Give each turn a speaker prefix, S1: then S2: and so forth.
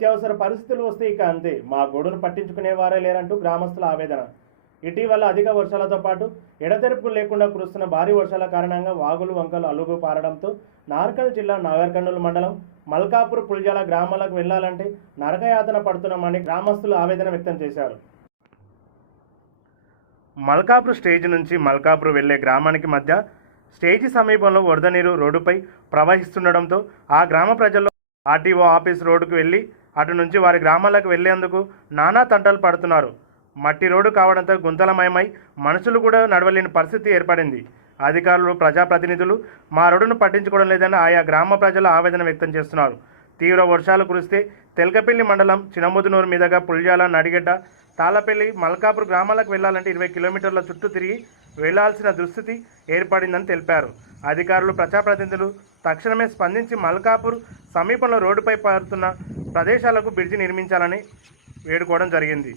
S1: అత్యవసర పరిస్థితులు వస్తే ఇక అంతే. మా గొడును పట్టించుకునేవారే లేరంటూ గ్రామస్తుల ఆవేదన. ఇటీవల అధిక వర్షాలతో పాటు ఎడతెరుపు లేకుండా కురుస్తున్న భారీ వర్షాల కారణంగా వాగులు వంకలు అలుగు పారడంతో నార్కల్ జిల్లా నాగర్కర్నూలు మండలం మల్కాపూర్ పుల్జాల గ్రామాలకు వెళ్ళాలంటే నరకయాతన పడుతున్నామని గ్రామస్తులు ఆవేదన వ్యక్తం చేశారు. మల్కాపూర్ స్టేజ్ నుంచి మల్కాపూర్ వెళ్ళే గ్రామానికి మధ్య స్టేజి సమీపంలో వరద నీరు రోడ్డుపై ప్రవహిస్తుండడంతో ఆ గ్రామ ప్రజల్లో ఆర్టీఓ ఆఫీస్ రోడ్డుకు వెళ్ళి అటు నుంచి వారి గ్రామాలకు వెళ్ళేందుకు నానా తంటలు పడుతున్నారు. మట్టి రోడ్డు కావడంతో గుంతలమయమై మనుషులు కూడా నడవలేని పరిస్థితి ఏర్పడింది. అధికారులు ప్రజాప్రతినిధులు మా రోడ్డును పట్టించుకోవడం లేదని ఆయా గ్రామ ప్రజలు ఆవేదన వ్యక్తం చేస్తున్నారు. తీవ్ర వర్షాలు కురిస్తే తెలకపల్లి మండలం చినముదునూరు మీదుగా పుల్జాల నడిగడ్డ తాళపల్లి మల్కాపూర్ గ్రామాలకు వెళ్ళాలంటే ఇరవై కిలోమీటర్ల చుట్టూ తిరిగి వెళ్ళాల్సిన దుస్థితి ఏర్పడిందని తెలిపారు. అధికారులు ప్రజాప్రతినిధులు తక్షణమే స్పందించి మల్కాపూర్ సమీపంలో రోడ్డుపై పారుతున్న ప్రదేశాలకు బ్రిడ్జి నిర్మించాలని వేడుకోవడం జరిగింది.